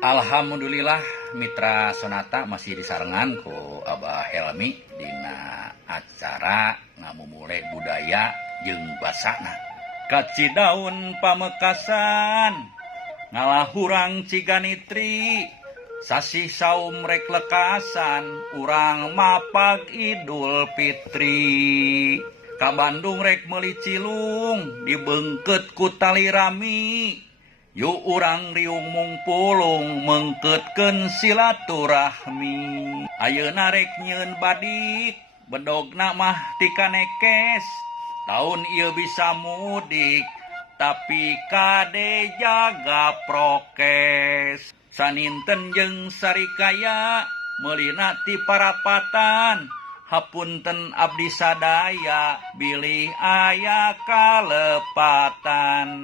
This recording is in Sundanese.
Alhamdulillah Mitra Sonata masih disarengan ku Abah Helmi dina acara ngamumule budaya jeung basana. Kacidaun Pamekasan ngalah hurang Ciganitri sasih saum rek lekasan urang mapag Idul Fitri. Ka Bandung rek meuli cilung dibeungkeut ku tali rami. Yuk urang riung mungpulung mengkeutkeun silaturahmi. Ayeuna rek nyieun badik bedogna mah ti kanekes. Taun ieu bisa mudik tapi kade jaga prokes. Saninten jeung sarikaya meulina ti parapatan. Hapunten abdi sadaya bilih aya kalepatan.